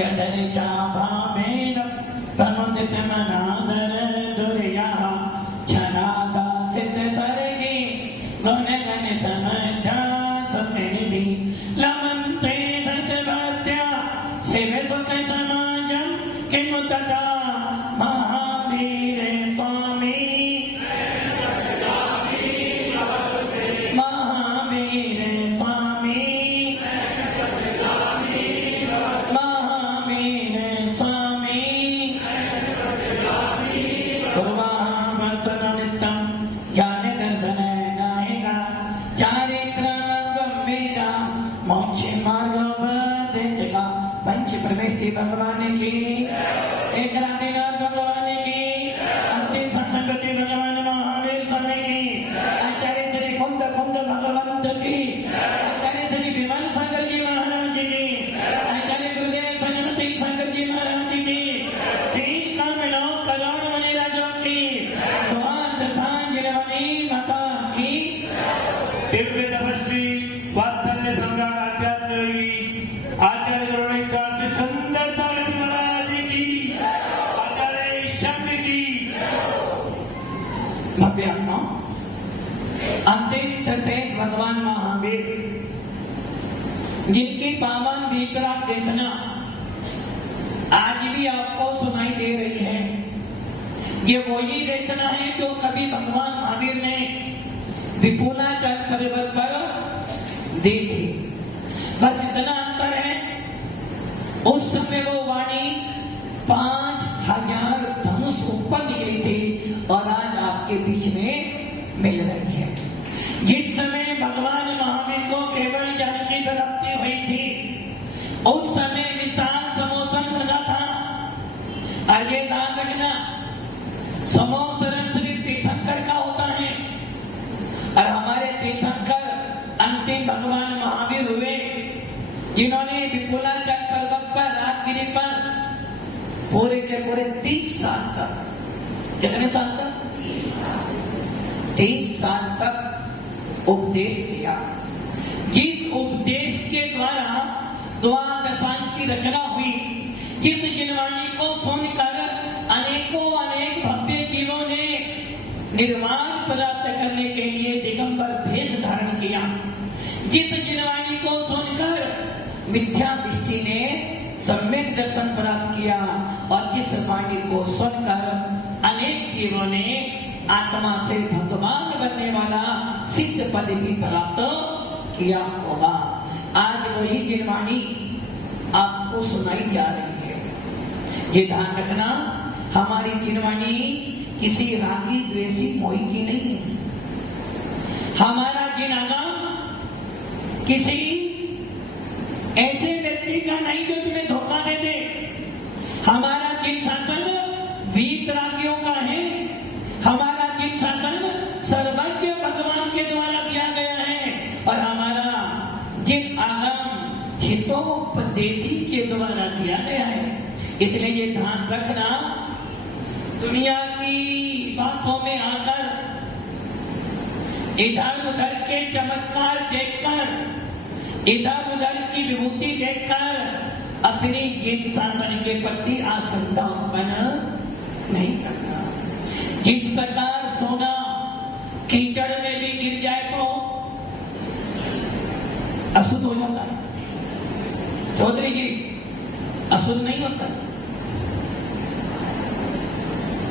यदरे चाभावेन प्रमुदित मनादर दुर्या छनादा सिद्ध सर्गी गुण गण समझा सुनिधि लमन्ते सतभत्या शिव सुख समाजम किमुतदा महावीर स्वामी महावीर स्वामी महावीर स्वामी पूर्वावर्तननित्यं ज्ञान दर्शन नायिका चारित्र गंभीरा मोक्ष मार्गोपदेशिका पंच प्रवेशी भगवान की एक रानीनाथ भगवान की अंतिम सत्संगति भगवान महावीर स्वामी की आचार्य श्री कुंद कुंद भगवंत की आचार्य श्री विमल शंकर जी महाराज की आचार्य गुरुदेव सन्मति शंकर जी महाराज की तीन कामिनों करोड़ मणि राजों की द्वाद सांजलवनी माता की दिव्य तपस्वी वात्सल्य सम्राट आध्यात्म योगी आचार्य द्रोणेश्वर सुंदरता महाराज की आचार्य शक्ति की भव्य आत्मा अंतिम तृतीय भगवान महावीर जिनकी पावन विग्रह देशना आज भी आपको सुनाई दे रही है। ये वही देशना है जो कभी भगवान महावीर ने विपुलाचल पर्वत पर दी थी। बस इतना अंतर है, उस समय वो वाणी 5000 धनुष ऊपर निकली थी और आज आपके बीच में मिल रही है। जिस समय भगवान महावीर को केवल जल की प्राप्ति हुई थी, उस समय विशाल समोसन लगा था। और ये ध्यान रखना, समोसरम श्री तीर्थंकर का होता है और हमारे तीर्थंकर अंतिम भगवान महावीर हुए, जिन्होंने विपुलाचल पर्वत पर राजगिरी पर पूरे के पूरे 30 साल तक, कितने साल तक? 30 साल तक उपदेश दिया। जिस उपदेश के द्वारा द्वादशांग की रचना हुई, जिस जिनवाणी को सुनकर अनेकों अनेक भव्य जीवों ने निर्वाण प्राप्त करने के लिए दिगंबर भेष धारण किया, जिस जिनवाणी को सुनकर मिथ्या दृष्टि ने सम्यक दर्शन प्राप्त किया और जिस वाणी को सुनकर अनेक जीवों ने आत्मा से भगवान बनने वाला सिद्ध पद भी प्राप्त किया होगा। आज वही जिनवाणी आपको सुनाई जा रही है। ये ध्यान रखना, हमारी जिनवाणी किसी रागी द्वेषी मोही की नहीं है। हमारा जिनागा किसी ऐसे व्यक्ति का नहीं जो तुम्हें धोखा दे दे। हमारा जिन शासन वीतरागियों का है, हमारा जिन शासन सर्वज्ञ भगवान के द्वारा दिया गया है और हमारा जिन आगम हितोपदेशी के द्वारा दिया गया है। इसलिए ये ध्यान रखना, दुनिया की बातों में आकर इधर उधर के चमत्कार देखकर, इधर उधर की विभूति देखकर अपनी जिन शासन के प्रति आशंका उत्पन्न नहीं करना। जिस प्रकार सोना कीचड़ में भी गिर जाए तो अशुद्ध हो जाता है, चौधरी जी अशुद्ध नहीं होता।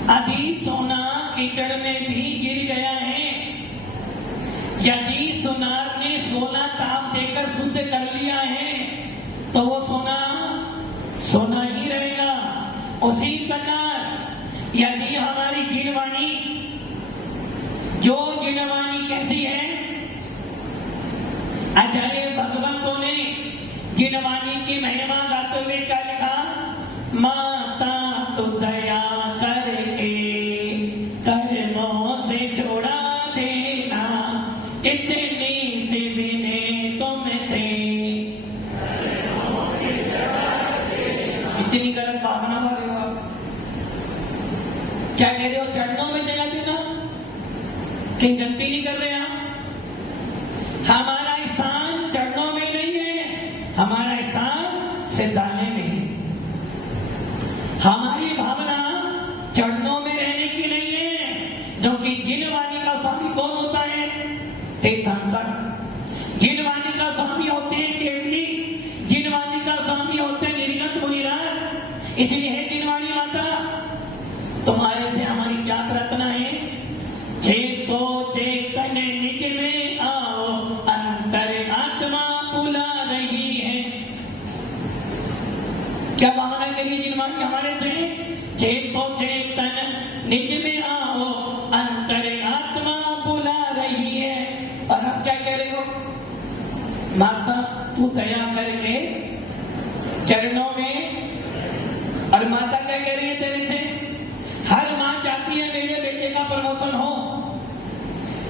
यदि सोना कीचड़ में भी गिर गया है, यदि सोनार ने 16 ताप देकर शुद्ध कर लिया है, तो वो सोना सोना ही रहेगा। उसी प्रकार यदि हमारी जिनवाणी, जो जिनवाणी कैसी है, आचार्य भगवंतों ने जिनवाणी की महिमा गाते हुए क्या लिखा? माता तो दया करके कर्मों से छोड़ा देना, इतनी सी विनय तुमसे। इतनी गलत भावना वाले हो आप। क्या कह रहे हो? चरणों में जला देना? कहीं गलती नहीं कर रहे आप? हमारा स्थान चरणों में नहीं है, हमारा स्थान सिरदाने में है। हमारी भावना चरणों में रहने की नहीं है, क्योंकि जिनवाणी का स्वामी कौन होता है? तीर्थंकर। जिनवाणी का स्वामी होते हैं केवली, जिनवाणी का स्वामी होते हैं निर्गत मुनिराज। इसलिए है जिनवाणी माता, तुम्हारे से हमारी क्या प्रार्थना है? चेतो चेतन निज में आओ, अंतर आत्मा बुला रही है। क्या भावना करिए जिनवाणी हमारे से? चेतो चेतन निज में आओ, अंतर आत्मा बुला रही है। और अब क्या कह रहे हो? माता तू दया करके चरणों में। और माता क्या कह रही है तेरे से? हर माँ चाहती है मेरे बेटे का प्रमोशन हो।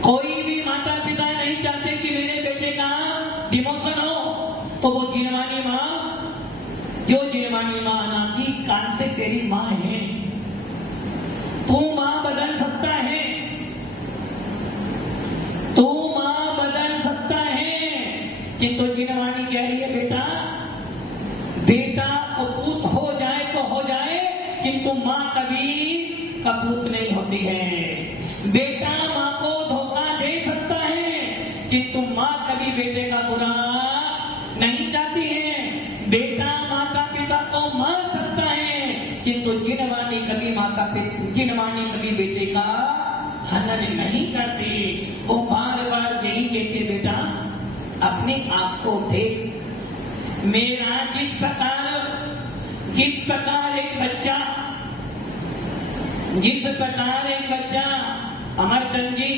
कोई भी माता पिता नहीं चाहते कि मेरे बेटे का डिमोशन हो। तो वो जिनवाणी माँ, जो जिनवाणी माँ अनादि काल से तेरी माँ है, तू माँ बदल सकता है, तू माँ बदल सकता है। किंतु जिनवाणी कह रही है बेटा, बेटा कपूत हो जाए तो हो जाए, किंतु माँ कभी कपूत नहीं होती है। बेटा माँ को धोखा दे सकता है, किंतु माँ कभी बेटे का बुरा नहीं चाहती है। बेटा माता पिता को मार सकता है, किंतु जिनवाणी कभी बेटे का हनन नहीं करती। वो बार बार यही कहते, बेटा अपने आप को देख। मेरा जिस प्रकार एक बच्चा अमरचंद जी,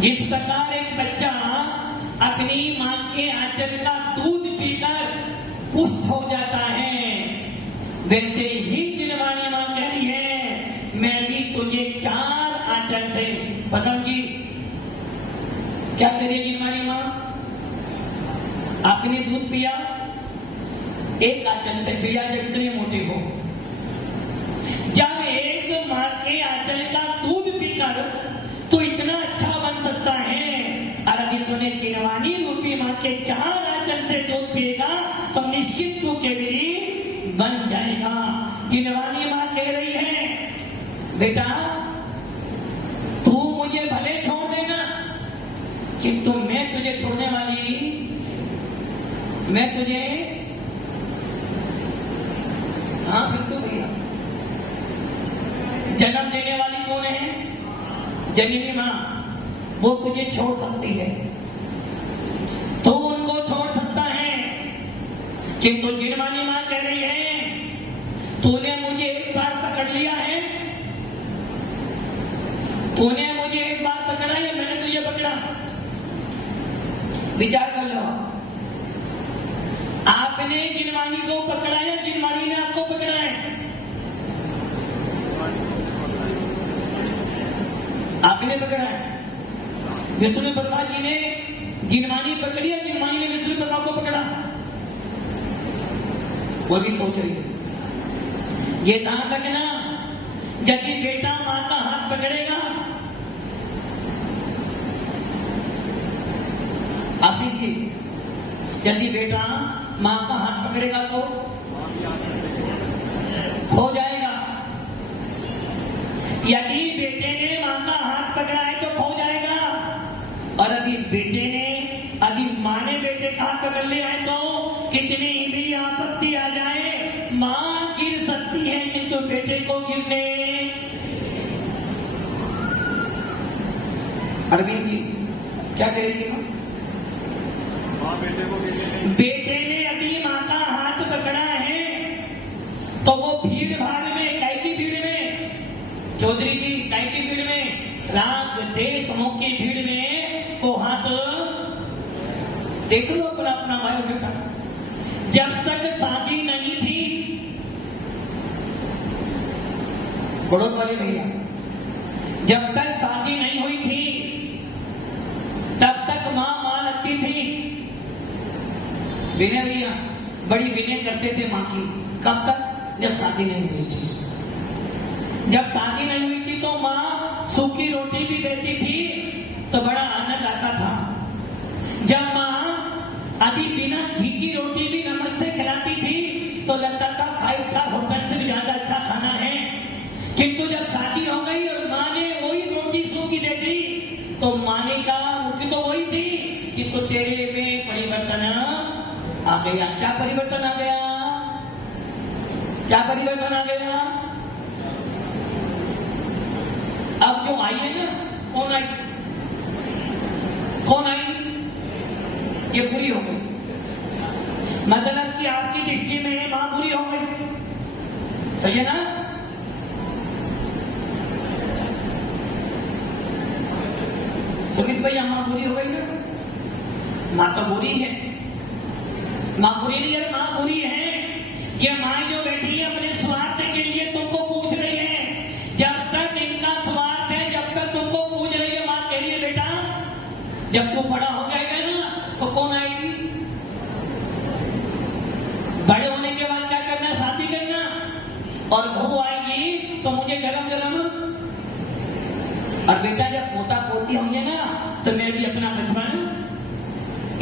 जिस प्रकार एक बच्चा अपनी माँ के आंचल का दूध पीकर पुष्ट हो जाता है, वैसे ही जिनवाणी माँ कह रही है मैं भी तुझे 4 आंचल से। पदम जी क्या करिए जिनवाणी माँ? आपने दूध पिया, एक आंचल से पिया जब इतने मोटे हो। जब एक माँ के आंचल का दूध पीकर तो इतना अच्छा बन सकता है, और यदि तूने जिनवाणी रूपी माँ के 4 आंचल से दूध पिएगा तो निश्चित तू केवली बन जाएगा। जिनवाणी माँ कह रही है बेटा तू मुझे भले छोड़ देना, किंतु मैं तुझे छोड़ने वाली, मैं तुझे, हाँ सुनते भैया, जन्म देने वाली कौन है? जननी माँ। वो तुझे छोड़ सकती है, तो उनको छोड़ सकता है, किंतु जिनवाणी माँ कह रही है तूने मुझे एक बार पकड़ लिया है, तूने मुझे एक बार पकड़ा है, मैंने तुझे पकड़ा। विचार कर लो, आपने जिनवाणी को पकड़ा है, जिनवाणी ने आपको पकड़ा है? आपने पकड़ा है। विष्णु ब्रह्मा जी ने जिनवाणी पकड़ी है, जिनवाणी ने विष्णु ब्रह्मा को पकड़ा। वो भी सोच रही है। ये ध्यान रखना, यदि बेटा माँ का हाथ पकड़ेगा, आशीष जी, यदि बेटा माँ का हाथ पकड़ेगा तो खो जाएगा। यदि बेटे ने माँ का हाथ पकड़ा है तो खो जाएगा, और यदि माँ ने बेटे का हाथ पकड़ लिया है तो कितनी भी आपत्ति आ जाए माँ गिर सकती है, किंतु बेटे को गिरने। अरविंद जी क्या करेगी माँ? बेटे ने अभी माँ का हाथ पकड़ा है तो वो भीड़ भाड़ में, कैसी भीड़ में? चौधरी की कैसी भीड़ में? राग देशमुख की भीड़ में वो हाथ, देख लो अपना बायोडेटा। जब तक शादी नहीं थी, पड़ोस वाले भैया, जब तक शादी नहीं हुई थी तब तक माँ लगती थी। विनय भैया बड़ी विनय करते थे माँ की। कब तक? जब शादी नहीं हुई थी। जब शादी नहीं हुई थी तो माँ सूखी रोटी भी देती थी तो बड़ा आनंद आता था। जब माँ अभी बिना घी की रोटी भी नमक से खिलाती थी तो लगता था 5 स्टार होटल से भी तेरे में परिवर्तन आ गया। क्या परिवर्तन आ गया? क्या परिवर्तन आ गया? अब जो आई है ना, कौन आई? कौन आई? ये बुरी हो गई। मतलब कि आपकी दृष्टि में मां बुरी हो गई, सही है ना? सुमित भैया, मां बुरी हो गई ना? मां तो बुरी है। मां बुरी नहीं है, मां बुरी है कि मां जो बैठी है अपने स्वार्थ के लिए तुमको पूछ रही है। जब तक इनका स्वार्थ है, जब तक तुमको पूछ रही है, मां कह रही है बेटा जब तू बड़ा हो जाएगा ना तो कौन आएगी? बड़े होने के बाद क्या करना? शादी करना। और बहू आएगी तो मुझे गरम गरम। और बेटा जब पोता पोती होंगे ना तो मैं भी अपना बचपन,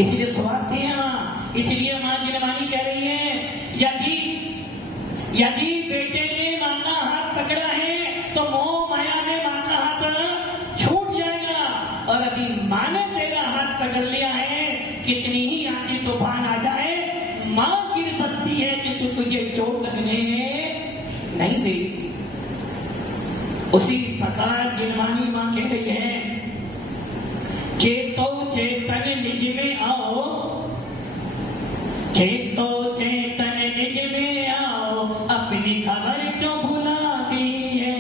इसलिए स्वार्थी है मां। इसलिए मां जिनवानी कह रही है यदि बेटे ने मां का हाथ पकड़ा है तो मोह माया में मां का हाथ छूट जाएगा। और यदि मां ने तेरा हाथ पकड़ लिया है, कितनी ही आंधी तूफान आ जाए, मां गिर सकती है कि तुझे चोट लगने नहीं देगी। उसी प्रकार जिनवानी मां कह रही है चेतो चेतन निज में आओ, चेतो चेतन निज में आओ, अपनी खबर क्यों भुला दी है।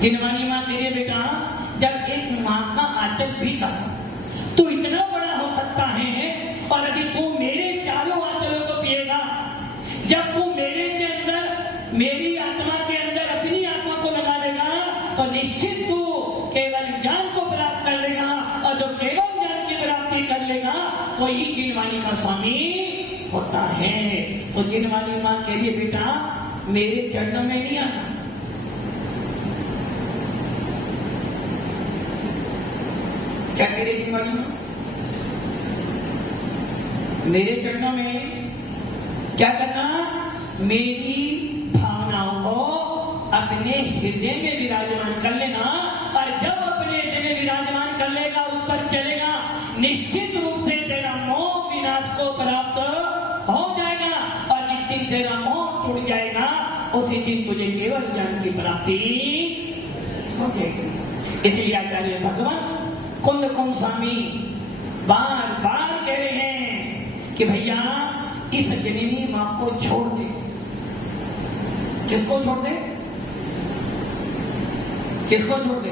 जिनवानी मां कह रही है बेटा जब एक मां का आंचल भी था तू इतना बड़ा हो सकता है, और यदि तू मेरे चारों आंचलों को पिएगा, जब तू मेरे के अंदर, मेरी आत्मा के अंदर अपनी आत्मा को लगा देगा तो निश्चित तू केवल ज्ञान को प्राप्त कर लेगा। और जो केवल ज्ञान की प्राप्ति कर लेगा वही जिनवानी का स्वामी होता है। तो जिनवानी मां कह रही है बेटा मेरे चरणों में नहीं आना। क्या कह रही जिनवानी मां? मेरे चरणों में क्या करना? मेरी भावनाओं को अपने हृदय में विराजमान कर लेना। और जब अपने हृदय में विराजमान कर लेगा, उस पर चलेगा, निश्चित रूप से तेरा मोह विनाश को प्राप्त हो जाएगा। और जिस दिन तेरा मोह टूट जाएगा उसी दिन तुझे केवल ज्ञान की प्राप्ति हो जाएगी। इसलिए आचार्य भगवान कुंद कुंद स्वामी बार बार कह रहे हैं कि भैया इस जननी मां को छोड़ दे। किसको छोड़ दे? किसको छोड़ दे?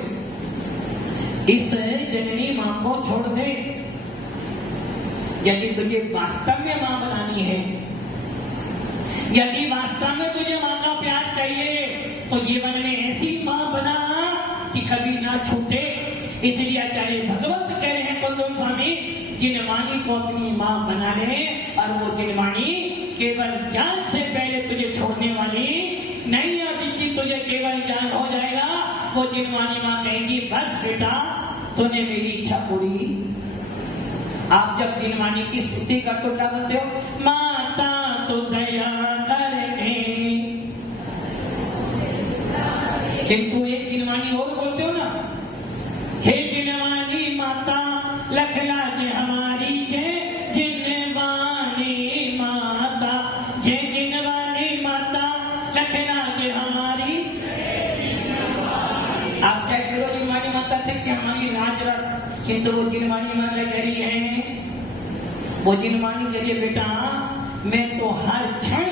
इस जननी मां को छोड़ दे। यदि तुझे वास्तव में मां बनानी है, यदि वास्तव में तुझे मां का प्यार चाहिए, तो जीवन में ऐसी मां बना कि कभी ना छूटे। इसलिए आचार्य भगवंत कह रहे हैं कुंदन स्वामी जिनवानी को अपनी मां बना ले। और वो जिनवानी केवल ज्ञान से पहले तुझे छोड़ने वाली नहीं है। जिस दिन तुझे केवल ज्ञान हो जाएगा वो जिनवानी मां कहेंगी बस बेटा तूने मेरी इच्छा पूरी। आप जब जिनवानी की स्तुति करते हो क्या बोलते हो? माता तो दया करके। किंतु एक जिनवानी और बोलते हो ना, हे जिनवानी माता लखलाज हमारी जय जिनवानी माता, जय जिनवानी माता लखलाज हमारी। आप क्या करो जिनवानी माता से कि हमारी राज रख, किंतु वो जिनवानी माता कह रही है, वो जिनवानी कह रही है बेटा मैं तो हर क्षण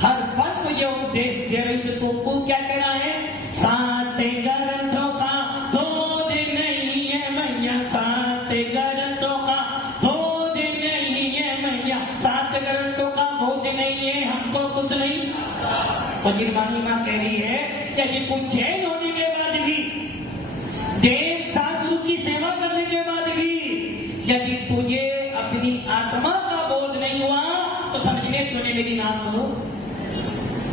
हर पल तुझे उपदेश दे रही हूं। तो तू क्या कह रहा है? सात ग्रंथों का बोध नहीं है मैया, सात ग्रंथों का बोध नहीं है मैया, सात ग्रंथों का बोध नहीं है, हमको कुछ नहीं। तो जिनवानी मां कह रही है यदि तू चैन होने के बाद भी, देव साधु की सेवा करने के बाद भी यदि तुझे अपनी आत्मा का बोध नहीं हुआ तो समझने तूने मेरी नाम करो।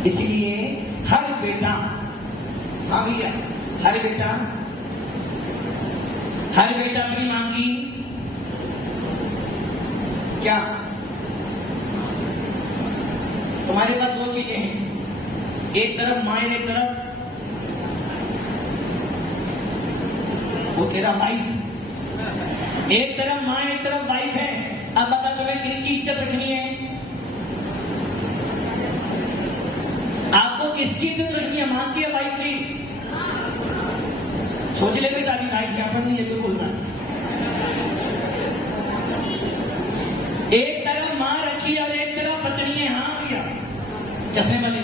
इसलिए हर बेटा, हाँ भैया, हर बेटा अपनी मां की क्या, तुम्हारे पास दो चीजें हैं, एक तरफ मां, एक तरफ वो तेरा भाई। एक तरफ माँ एक तरफ वाइफ है। अब बता तुम्हें किनकी इज्जत रखनी है? आपको किसकी इज्जत रखनी है, माँ की या वाइफ की? सोच ले बेटा, अभी वाइफ यहाँ पर नहीं है तो बोलना। एक तरफ माँ रखी और एक तरफ पत्नी है। हाँ भैया, चश्मे वाले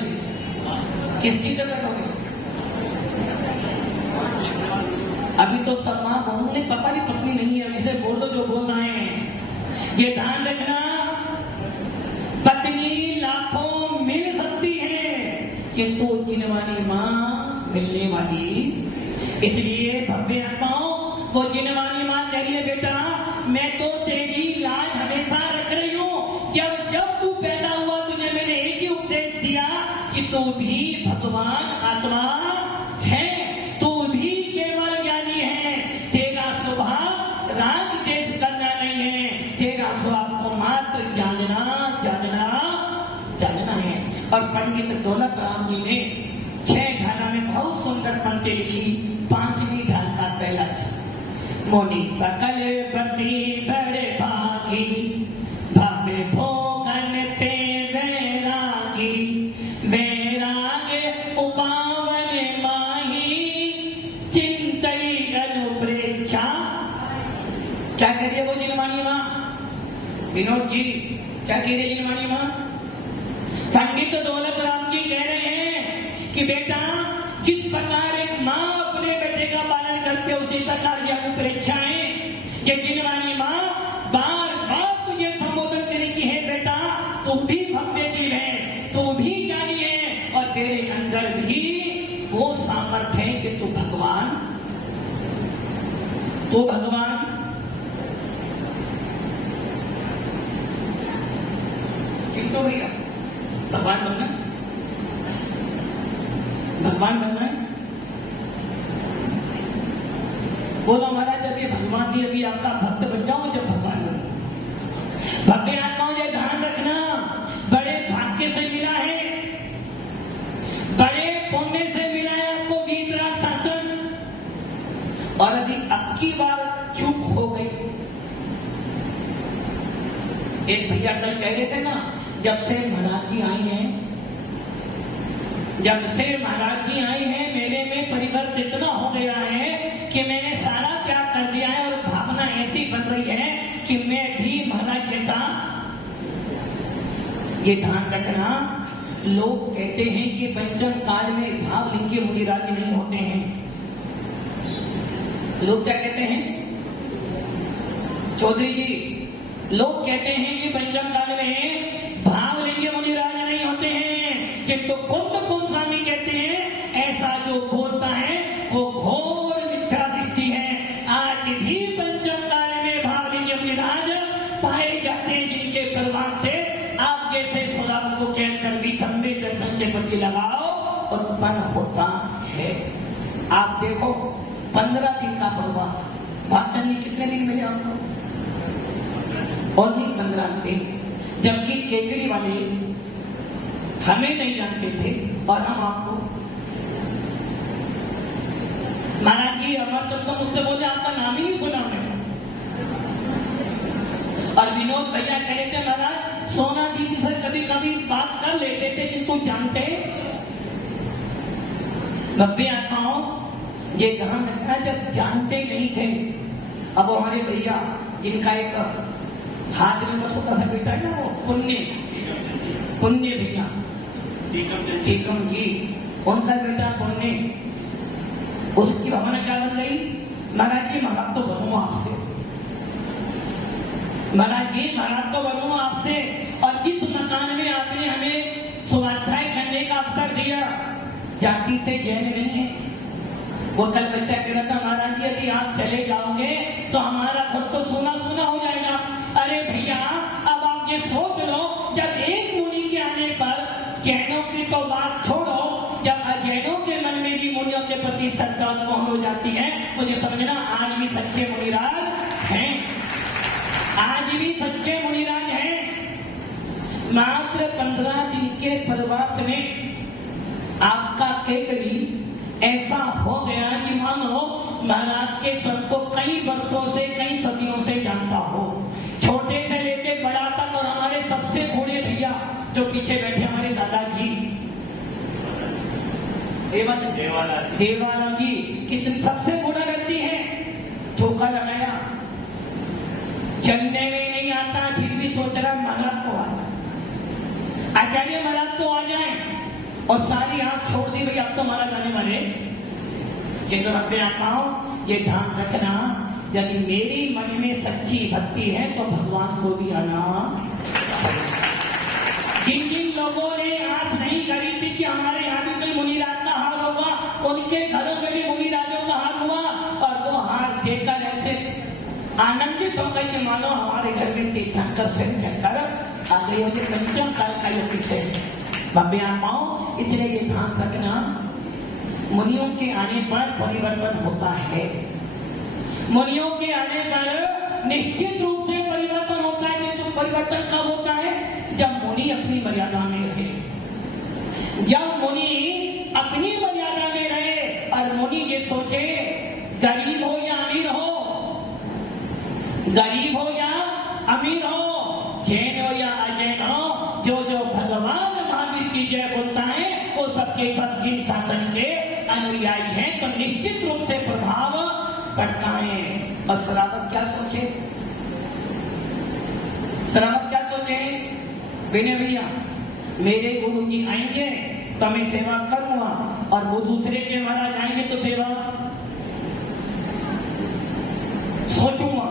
किसकी इज्जत रखोगे? अभी तो सब माँ बहू ने पता भी पत्नी नहीं है, इसे बोल दो जो बोल रहे हैं। ये ध्यान रखना, पत्नी लाखों मिल सकती है किंतु जिनवानी माँ मिलने वाली। इसलिए भव्य आत्माओं, वो जिनवानी माँ कह रही है बेटा मैं तो तेरी लाज हमेशा रख रही हूँ। जब तू पैदा हुआ तुझे मैंने एक ही उपदेश दिया कि तू भी भगवान आत्मा है, तू भी केवल ज्ञानी है। तेरा स्वभाव राग देश करना नहीं है, तेरा स्वभाव को मात्र जानना है। और पंडित दौलत राम जी ने 6 ढाला में बहुत सुंदर पंक्ति लिखी। 5वीं ढाल का पहला छंद, मोनी सकल पति बड़े भागी, भव्य भोगन ते बैरागी, बैरागे उपावन माही, चिंतई अनुप्रेक्षा। क्या कह रही है वो जिनवानी माँ? विनोद जी क्या कह रही है जिनवानी माँ? पंडित दौलत राम जी कह रहे हैं कि बेटा जिस प्रकार एक माँ अपने बेटे का पालन करते है उसी प्रकार की अनुप्रेक्षाएं कि जिनवानी माँ बार बार तुझे संबोधन करने की है बेटा तू भी भव्य जीव है, तू भी ज्ञानी है और तेरे अंदर भी वो सामर्थ्य है कि तू भगवान किंतु भैया भगवान बनना है। बोलो महाराज अभी भगवान भी अभी आपका भक्त बन जाऊं जब भगवान बनूं। भव्य आत्माओं ये ध्यान रखना, बड़े भाग्य से मिला है, बड़े पुण्य से मिला है आपको वीतराग शासन। और अभी अब की बार चूक हो गई। एक भैया कल कह रहे थे ना, जब से महाराज जी आई हैं मेरे में परिवर्तन इतना हो गया है कि मैंने सारा त्याग कर दिया है और भावना ऐसी बन रही है कि मैं भी महाराज जैसा। ये ध्यान रखना, लोग कहते हैं कि पंचम काल में भावलिंगी मुनिराज नहीं होते हैं। लोग क्या कहते हैं चौधरी जी? लोग कहते हैं कि पंचम काल में भावलिंगी मुनिराज नहीं होते हैं, किंतु खुद स्वामी कहते हैं ऐसा जो बोलता है वो घोर मिथ्या दृष्टि है। आज भी पंचम काल में भावलिंगी मुनिराज पाए जाते हैं जिनके प्रभाव से आप जैसे स्वभाव को कहकर भी संवेद दर्शन से पति लगाओ उत्पन्न होता है। आप देखो 15 दिन का प्रवास, बात करनी कितने दिन मिले आपको? और नहीं 15 दिन, जबकि केकड़ी वाले हमें नहीं जानते थे और हम आपको। महाराज जी अमर तब तो मुझसे बोले आपका नाम ही नहीं सुना मैंने। और विनोद भैया कह रहे थे महाराज सोना दीदी से कभी कभी बात कर लेते थे किंतु जानते। भव्य आत्माओं ये ध्यान रखना, जब जानते नहीं थे। अब हमारे भैया जिनका एक हाथ में का छोटा सा बेटा है ना, वो पुण्य भैया टीकम जी, उनका बेटा पुण्य, उसकी भावना क्या बन गई? महाराज जी महाराज तो बनूंगा आपसे, महाराज जी महाराज तो बनूंगा आपसे। और जिस मकान में आपने हमें स्वाध्याय करने का अवसर दिया, जाति से जैन नहीं है। वो कल बच्चा कह रहा था महाराज जी यदि आप चले जाओगे तो हमारा खुद तो सोना हो जाएगा। अरे भैया अब आप ये सोच लो, जब एक मुनि के आने पर जैनों की तो बात छोड़ो, जब अजैनों के मन में भी मुनियों के प्रति श्रद्धा उत्पन्न हो जाती है, मुझे समझना आज भी सच्चे मुनिराज हैं, आज भी सच्चे मुनिराज हैं। मात्र 15 दिन के प्रवास में आपका केकड़ी ऐसा हो गया कि मानो महाराज के स्वर को कई वर्षों से, कई सदियों से जानता हो, छोटे से लेके बड़ा तक। और हमारे सबसे बूढ़े भैया जो पीछे बैठे हमारे दादाजी देवाला जी, कितने सबसे बूढ़ा व्यक्ति है, चौका लगाया, चलने में नहीं आता, फिर भी सोच रहा महाराज को आना, आचार्य महाराज को आ जाए, और सारी आंख छोड़ दी, भाई अब तो महाराज आने वाले। किंतु अपने आत्माओं ये ध्यान रखना, यदि मेरी मन में सच्ची भक्ति है तो भगवान को भी आना। जिन जिन लोगों ने आस नहीं करी थी कि हमारे यहाँ भी कोई मुनिराज का हार होगा, उनके घरों में भी मुनिराजों का हार हुआ, और वो हार देकर ऐसे आनंदित हो गई कि मानो हमारे घर में तीर्थंकर से कहकर आ गई हो, पंचम काल का युक्ति से भव्य आत्माओं। इसलिए ये ध्यान रखना, मुनियों के आने पर परिवर्तन होता है। मुनियों के आने पर निश्चित रूप से परिवर्तन होता है, किंतु परिवर्तन कब होता है? जब मुनि अपनी मर्यादा में रहे, जब मुनि अपनी मर्यादा में रहे, और मुनि ये सोचे गरीब हो या अमीर हो, गरीब हो या अमीर हो, जैन हो या अजैन हो, जो जो भगवान महावीर की जय बोलता है वो सबके सब जिन शासन के अनुयायी हैं, तो निश्चित रूप से प्रभाव पड़ता है। और श्रावक क्या सोचे? श्रावक क्या सोचे? विनय भैया, मेरे गुरु जी आएंगे तो मैं सेवा करूंगा, और वो दूसरे के महाराज आएंगे तो सेवा सोचूंगा,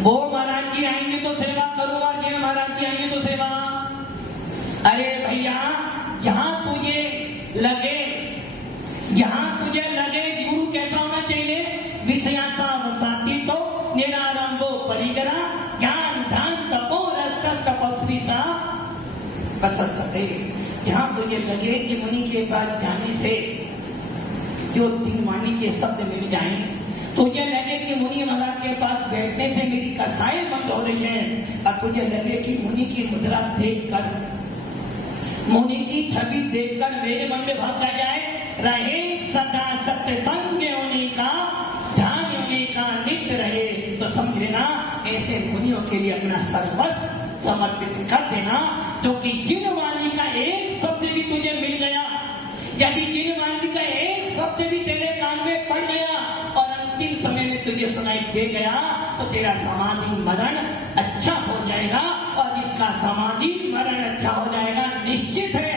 वो महाराज जी आएंगे तो सेवा करूंगा, ये महाराज जी आएंगे तो सेवा। अरे भैया, जहां तुझे लगे, जहां तुझे लगे गुरु कैसा होना चाहिए, विषयासा वसाती तो निरारंभो परिकरा, ज्ञान ध्यान तपो रक्त तपस्वी सा बसते। जहां तुझे लगे कि मुनि के पास जाने से जो तीन वाणी के शब्द मिल जाएं, तुझे लगे कि मुनि महाराज के पास बैठने से मेरी कसाई बंद हो रही है, और तुझे लगे कि मुनि की मुद्रा देखकर, मुनि की छवि देखकर मेरे मन में भाग जाए, रहे सदा सत्संग होने का, ध्यान होने का नित्य रहे, तो समझ लेना ऐसे मुनियों के लिए अपना सर्वस्व समर्पित कर देना। क्योंकि जिन वाणी का एक शब्द भी तुझे मिल गया, यदि जिन वाणी का एक शब्द भी तेरे कान में पड़ गया और अंतिम समय में तुझे सुनाई दे गया, तो तेरा समाधि मरण अच्छा हो जाएगा, और जिसका समाधि मरण अच्छा हो जाएगा निश्चित है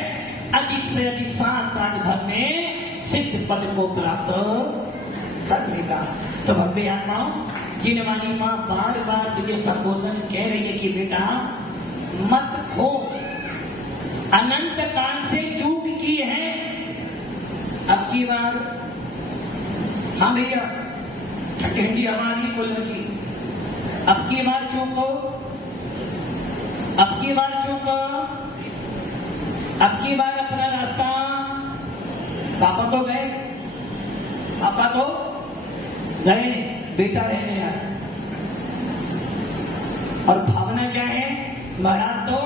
अधिक से अधिक 7 रात भर में सिद्ध पद को प्राप्त कर लेगा। तो भव्य आत्माओं, जिन वाणी माँ बार बार तुझे संबोधन कह रही है कि बेटा मत खो, अनंत काल से चूक की है, अब की बार, हाँ भैया ठंडी हवा नहीं कूलर की, अब की बार चूको, अब की बार चूको, अब की बार अपना रास्ता, पापा तो गए, पापा तो गए, बेटा रहने आया। और भावना क्या है महाराज? तो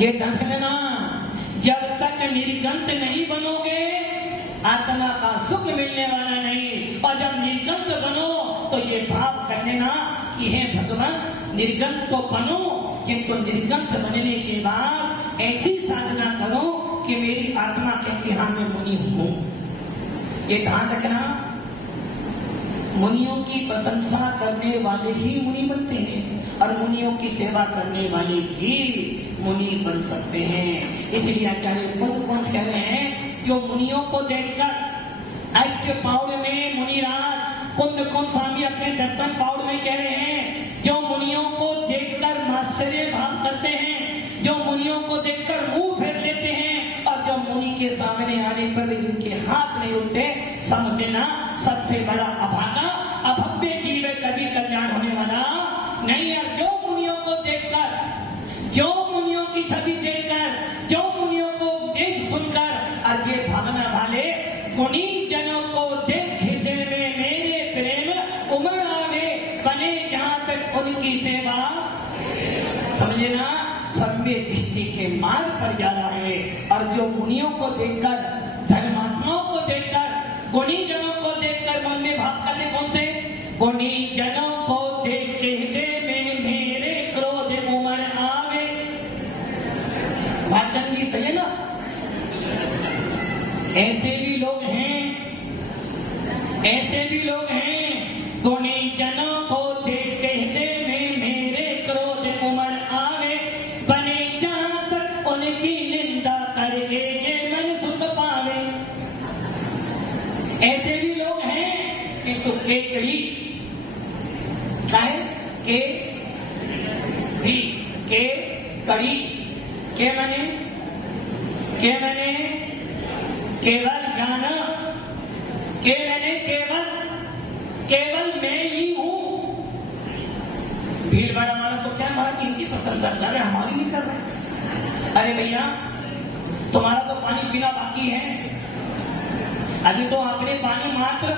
ये ढंग लेना, जब तक निर्गंत नहीं बनोगे आत्मा का सुख मिलने वाला नहीं, और जब निर्गंत बनो तो ये भाव कर लेना कि हे भगवान निर्गंत तो बनो, किंतु निर्गंत बनने के बाद ऐसी साधना करो कि मेरी आत्मा के हाँ में मुनि हूं। ये ध्यान रखना, मुनियों की प्रशंसा करने वाले ही मुनि बनते हैं, और मुनियों की सेवा करने वाले भी मुनि बन सकते हैं। इसलिए आचार्य कौन कह रहे हैं, जो मुनियों को देखकर अष्ट पाउड़ में मुनिराज कुंद स्वामी अपने दर्शन पाउड़ में कह रहे हैं, जो मुनियों को देखकर आश्चर्य भाव करते हैं, जो मुनियों को देखकर मुंह फेर लेते हैं, और जो मुनि के सामने आने पर भी जिनके हाथ नहीं उठते, समझ लेना सबसे बड़ा अभागा अभव्य जीव है, कभी कल्याण होने वाला नहीं है। जो मुनियों को देखकर, जो मुनियों की छवि देखकर, जो मुनियों को देख सुनकर, और ये भावना वाले गुणी जनों को देख हृदय में मेरे प्रेम उमड़ आवे, बने जहां तक उनकी सेवा, समझना सभ्य दृष्टि के मार्ग पर जा रहा है। और जो मुनियों को देखकर, धर्मात्माओं को देखकर गुणी जनों को देखकर मन में भाव करते कौन से? गुणी जनों को देख के हृदय में मेरे क्रोध उमड़ आवे। वाचन जी सही है ना? ऐसे भी लोग हैं, ऐसे भी लोग हैं। गुणी जनों को देख के हृदय में मेरे क्रोध उमड़ आवे। बने जहां तक उनकी निंदा करके ये मन सुख पावे। ऐसे भी लोग हैं किंतु केकड़ी काहे के भी के कड़ी के मने केवल ज्ञान के मैंने केवल मैं ही हूं। भीड़ भाड़ हमारा सोचा है हमारा इनकी प्रशंसा कर रहे, हमारी नहीं कर रहे। अरे भैया तुम्हारा तो पानी पीना बाकी है, अभी तो आपने पानी मात्र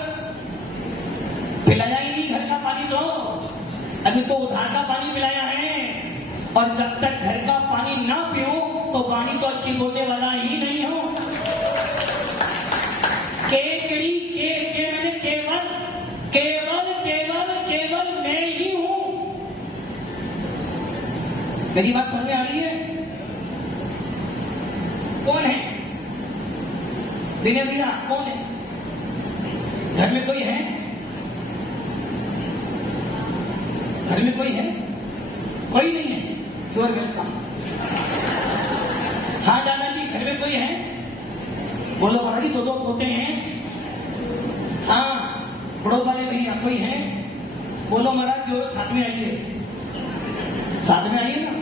पिलाया ही नहीं, घर का पानी तो अभी तो उधार का पानी पिलाया है। और जब तक घर का पानी ना पियो तो पानी तो अच्छी बोलने वाला ही नहीं हो। केकड़ी के मैंने केवल मैं ही हूं। मेरी बात समझ में आ रही है? कौन है विनय भैया? कौन है घर में? कोई है घर में? कोई है? कोई नहीं है। You are welcome. हाँ दादाजी घर में कोई है? बोलो महाराज जी, दो पोते हैं। हाँ बड़ों वाले भैया कोई है? बोलो महाराज जो साथ में आइए, साथ में आइए ना।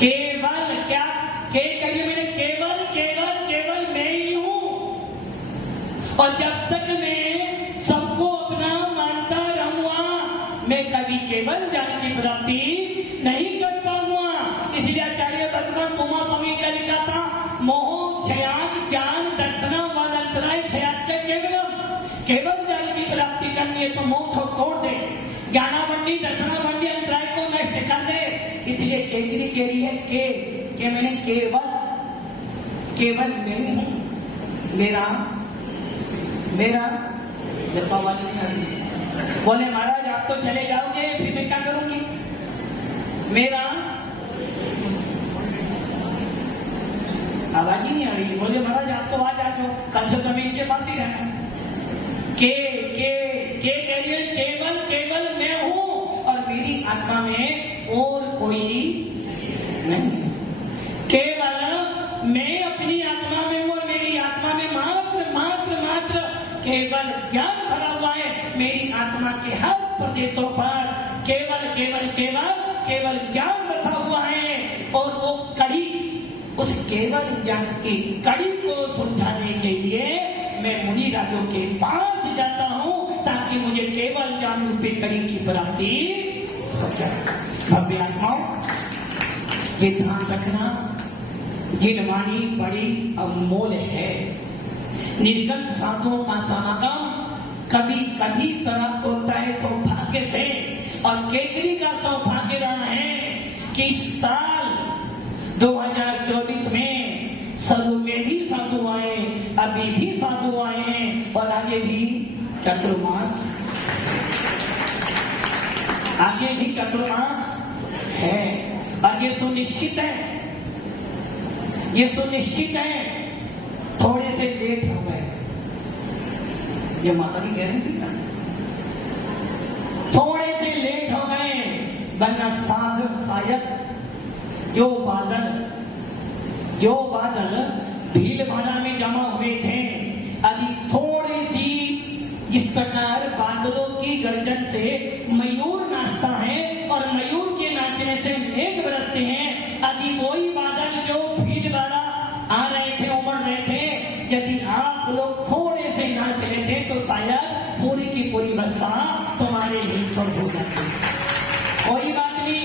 केवल क्या के करिए? मैंने केवल मैं ही हूं। और जब तक मैं सबको अपना मानता रहूंगा मैं कभी केवल ज्ञान की प्राप्ति नहीं कर पाऊंगा। इसलिए आचार्य भगवान कुमार स्वामी क्या लिखा था? मोह क्षयान ज्ञान दर्शना वानंतराय क्षयाच केवल ज्ञान की प्राप्ति करनी है तो मोह को तोड़ दे, ज्ञाना मंडी दर्शना मंडी अंतराय को नष्ट कर दे। इसलिए केकड़ी कह रही है के मैंने केवल मैं ही हूं। मेरा जब आवाज नहीं आ रही। बोले महाराज आप तो चले जाओगे फिर मैं क्या करूंगी? मेरा आवाज ही नहीं आ रही। बोले महाराज आप तो आ जाओ, कल से तो मैं इनके पास ही रहना। के केवल मैं हूं और मेरी आत्मा में और कोई नहीं। केवल मैं अपनी आत्मा में हूं और मेरी आत्मा में मात्र केवल ज्ञान भरा हुआ है। मेरी आत्मा के हर प्रदेशों पर केवल ज्ञान बसा हुआ है। और वो कड़ी, उस केवल ज्ञान की कड़ी को सुलझाने के लिए मैं मुनि राजों के पास जाता हूं ताकि मुझे केवल ज्ञान रूपी कड़ी की प्राप्ति हो जाए। भव्य आत्माओं ये ध्यान रखना, जिनवाणी बड़ी अनमोल है। निर्गत साधुओं का समागम कभी प्राप्त होता है सौभाग्य से। और केकड़ी का सौभाग्य रहा है कि साल 2024 में साधु में भी साधु आए, अभी भी साधु आए हैं और आगे भी चतुर्मास है। और ये सुनिश्चित है थोड़े से लेट हो गए। ये माता जी कह रही थी ना, थोड़े से लेट हो गए, वरना शायद जो बादल भीलवाड़ा में जमा हुए थे, अभी थोड़ी सी जिस प्रकार बादलों की गर्जन से मयूर नाचता है और मयूर के नाचने से मेघ बरसते हैं, अभी वही बादल जो भीलवाड़ा आ रहे थे, उमड़ रहे थे, यदि आप लोग थोड़े से नाच रहे थे तो शायद पूरी की पूरी वर्षा तुम्हारे ही पर हो जाती। कोई बात नहीं,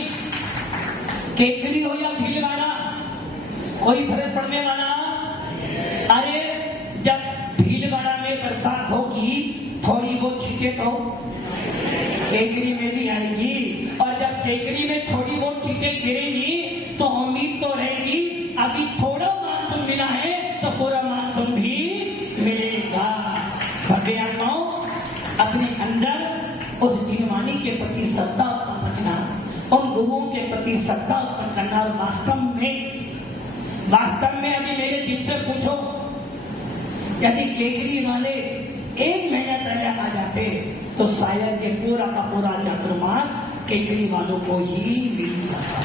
केकड़ी हो या भीलवाड़ा कोई फर्क पड़ने वाला। अरे जब भीलवाड़ा में बरसात होगी थोड़ी बहुत छींटे तो केकड़ी में भी आएगी, और जब केकड़ी में थोड़ी बहुत छींटे गिरेंगी तो उम्मीद तो रहेगी अभी थोड़ा मानसून मिला है तो पूरा मानसून भी गुरुओं के प्रति श्रद्धा उत्पन्न करना। और वास्तव में अभी मेरे दिल से पूछो, यदि केजरी वाले 1 महीना पहले आ जाते तो शायद ये पूरा का पूरा चातुर्मास केजरी वालों को ही मिल जाता।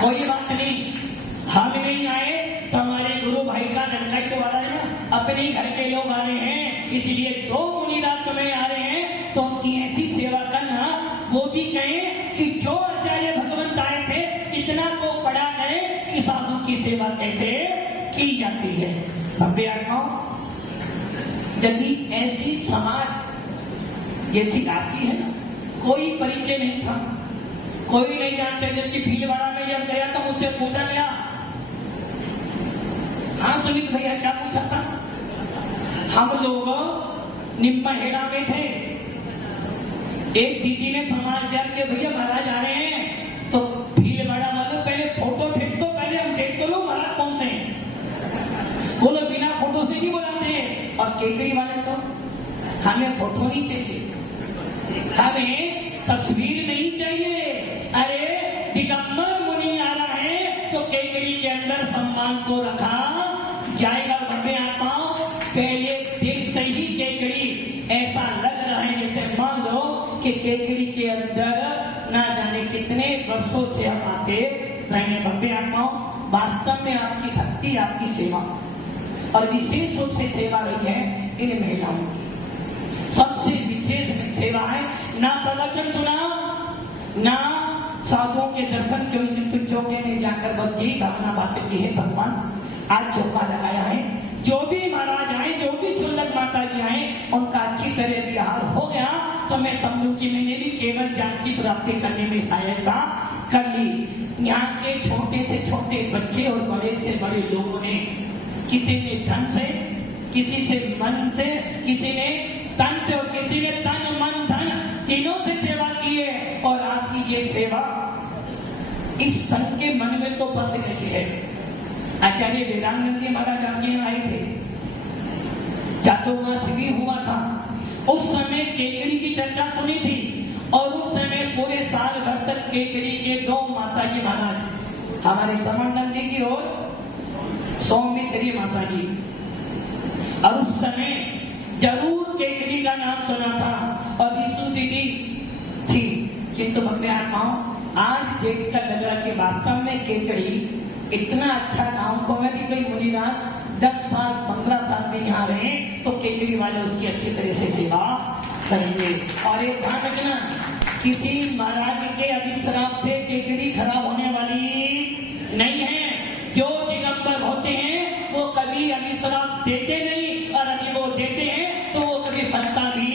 कोई बात नहीं, हम नहीं आए तो हमारे गुरु भाई का लड़का तो आ रहा है ना, अपने घर के लोग आ रहे हैं, इसलिए 2 मुनिराज तुम्हें आ रहे हैं तो उनकी ऐसी सेवा करना। वो भी कहें कि जो आचार्य भगवंत आए थे इतना को पढ़ा गए कि साधु की सेवा कैसे की जाती है। भव्य आत्माओं, यदि ऐसी समाज जैसी आती है ना, कोई परिचय नहीं था, कोई नहीं जानते। जबकि भीलवाड़ा में जब गया तो मुझसे पूछा गया, हाँ सुनील भैया क्या पूछा था? हम लोग निम्बाहेड़ा में थे, एक दीदी ने समाज जाल के भैया महाराज आ रहे हैं, तो भीलवाड़ा वालों पहले फोटो भेज दो, पहले हम देख तो लो महाराज कौन से हैं। बोलो बिना फोटो से नहीं बुलाते हैं। और केकड़ी वाले तो हमें फोटो नहीं चाहिए, हमें तस्वीर नहीं चाहिए। अरे दिगंबर मुनि आ रहा है तो केकड़ी के अंदर सम्मान को रखा जाएगा। भव्य आत्माओं, पहले दिन से ही केकड़ी ऐसा लग रहा है जैसे मान लो कि केकड़ी के अंदर ना जाने कितने वर्षों से हम आते रहे। भव्य आत्माओं, वास्तव में आपकी भक्ति, आपकी सेवा और विशेष रूप से सेवा रही है इन महिलाओं की। सबसे विशेष सेवा है, ना प्रवचन सुना, ना साधुओं के दर्शन के चौके में जाकर बस यही भावना बातें की है भगवान आज चौका लगाया है। जो भी महाराज आए, जो भी सुंदर माता जी आए, उनका अच्छी तरह विहार हो गया तो मैं समझूं कि मैंने भी केवल ज्ञान की प्राप्ति करने में सहायता कर ली। यहाँ के छोटे से छोटे बच्चे और बड़े से बड़े लोगों ने, किसी ने धन से, किसी से मन से, किसी ने तन से और किसी ने तन मन धन तीनों से सेवा की है। और आपकी ये सेवा इस संत के मन में तो बस गई है। आचार्य वेदांत जी महाराज आपके यहाँ आए थे, चातुर्मास भी हुआ था, उस समय केकड़ी की चर्चा सुनी थी। और उस समय पूरे साल भर तक केकड़ी के 2 माता जी महाराज, हमारे समंडल जी की और सौम्यश्री माता जी, और उस समय जरूर केकड़ी का नाम सुना था और विष्णु दीदी थी। किंतु भव्य आत्माओं, आज देखकर लग रहा कि वास्तव में केकड़ी इतना अच्छा नाम को है कि कोई मुनिराज 10 साल 15 साल में यहाँ रहे तो केकड़ी वाले उसकी अच्छी तरह से सेवा करेंगे। और एक ध्यान रखना, किसी महाराज के अभिश्राप से केकड़ी खराब होने वाली नहीं है। जो दिगंबर होते हैं वो कभी अभिश्राप देते नहीं, और अभी वो देते हैं तो वो कभी फलता भी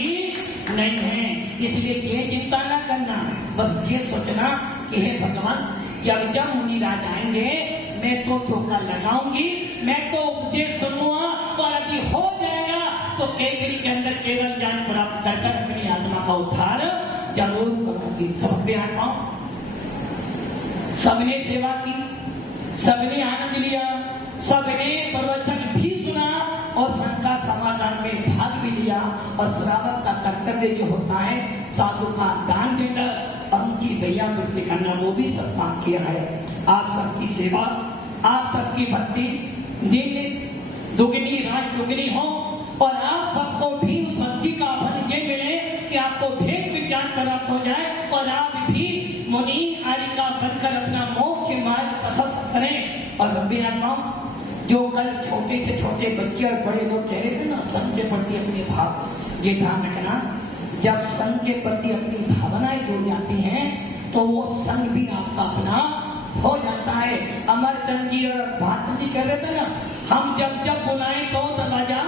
नहीं है। इसलिए ये चिंता ना करना, बस ये सोचना कि हे भगवान, जब मुनिराज आएंगे मैं तो चौका लगाऊंगी, मैं तो उपदेश सुनूंगा, और अभी हो जाएगा तो केकड़ी के अंदर केवल ज्ञान प्राप्त कर अपनी आत्मा का उद्धार जरूर करूंगी। भव्य आत्माओं, सबने सेवा की, सबने आनंद लिया, सबने प्रवचन भी सुना और शंका समाधान में भाग भी लिया। और श्रावक का कर्तव्य जो होता है साधु का दान देना और उनकी दया वृत्ति करना, वो भी सब काम किया है। आप सबकी सेवा, आप सबकी भक्ति दिन दुगनी रात दुगनी हो, और आप सबको भी उस भक्ति का फल ये मिले कि आपको भेद विज्ञान प्राप्त हो जाए और आप भी मुनि आरिका बनकर अपना मोक्ष मार्ग प्रशस्त करें। और भव्य आत्माओं, जो कल छोटे से छोटे बच्चे और बड़े लोग कह रहे थे ना, संत के प्रति अपने भाव, ये ध्यान रखना, जब संत के प्रति अपनी भावनाएं जुड़ जाती हैं तो वो संत भी आपका अपना हो जाता है। अमरचंद जी और भारत जी कह रहे थे ना, हम जब जब बुलाएं तो दरवाजा,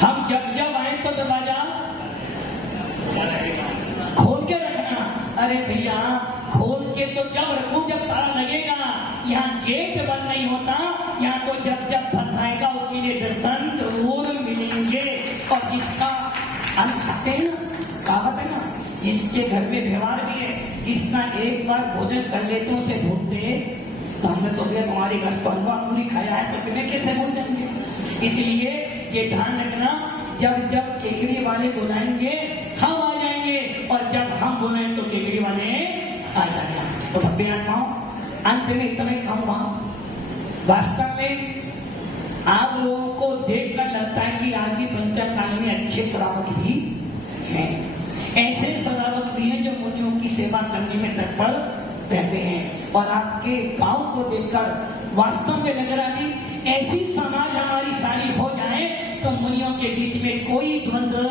हम जब जब आए तो दरवाजा खोल के रखना। अरे भैया, खोल के तो जब रखूं जब ताला लगेगा, यहाँ गेट बंद नहीं होता, यहाँ तो जब जब फंसाएगा उसके लिए दर्शन जरूर मिलेंगे। और जिसका हम खाते हैं ना, कहावत है ना, जिसके घर में व्यवहार भी है, इसका एक बार भोजन कर लेते उसे भूलते तो हमने तो दिया तुम्हारे घर पर हलवा पूरी खाया है तो तुम्हें कैसे भूल जाएंगे। इसलिए ये ध्यान रखना, जब जब केकड़ी वाले बुलाएंगे हम आ जाएंगे, और जब हम बुलाएं तो केकड़ी वाले आ जाए। तो भव्य आत्माओं, अंत में इतना ही कहूंगा, वास्तव में आप लोगों को देखकर लगता है कि आज भी पंचायत काल में अच्छे श्रावक भी हैं, ऐसे श्रावक भी हैं जो मुनियों की सेवा करने में तत्पर रहते हैं। और आपके गांव को देखकर वास्तव में लग रहा कि ऐसी समाज हमारी सारी हो जाए तो मुनियों के बीच में कोई द्वंद्व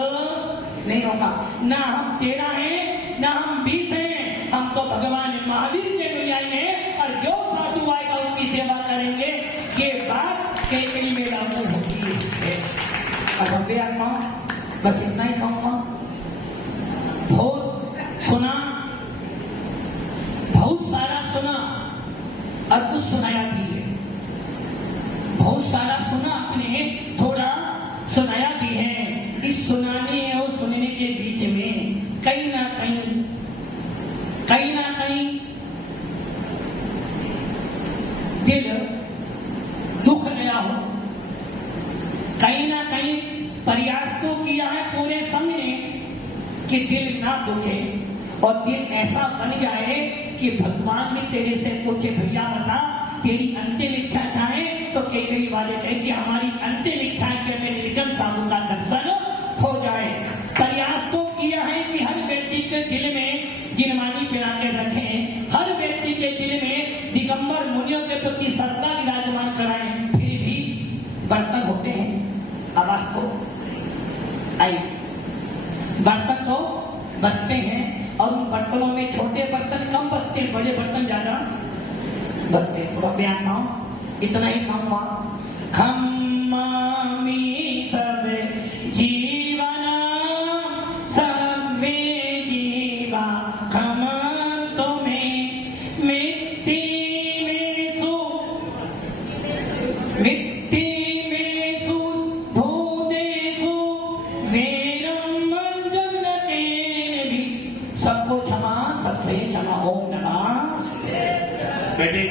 नहीं होगा। ना हम 13 हैं, ना हम 20 हैं, हम तो भगवान महावीर के अनुयायी हैं और जो साधु आएगा उनकी सेवा करेंगे। ये बात केकरी में लागू होती है। और भव्य आत्मा, बस इतना ही कहूंगा, बहुत सुना, बहुत सारा सुना और कुछ सुनाया भी है। बहुत सारा सुना आपने, थोड़ा सुनाया भी है। इस सुनाने और सुनने के बीच में कहीं ना कहीं दिल दुख गया हो, कहीं ना कहीं प्रयास तो किया है पूरे संघ ने कि दिल ना दुखे और दिल ऐसा बन जाए कि भगवान ने तेरे से पूछे, भैया बता तेरी अंतिम इच्छा क्या है? तो केकरी वाले कहे कि हमारी अंतिम इच्छा है कि हमें निर्जन साधु का दर्शन हो जाए। प्रयास तो किया है कि हर व्यक्ति के दिल में जिनमानी बिना के रखें, हर व्यक्ति के दिल में दिगंबर मुनियों के प्रति श्रद्धा विराजमान कराएं, फिर भी बर्तन होते हैं, आवाज तो आई, बर्तन तो बसते हैं और उन बर्तनों में छोटे बर्तन कम बसते हैं, बड़े बर्तन ज्यादा बसते हैं। थोड़ा बयान पाओ, इतना ही खम्मा खम्मामी सब जीवन सब में जीवा खम तुम्हें मिट्टी में सु भूदेशु वेरम जन्नते भी सबको क्षमा, सबसे क्षमा। ओम नमः। बेटे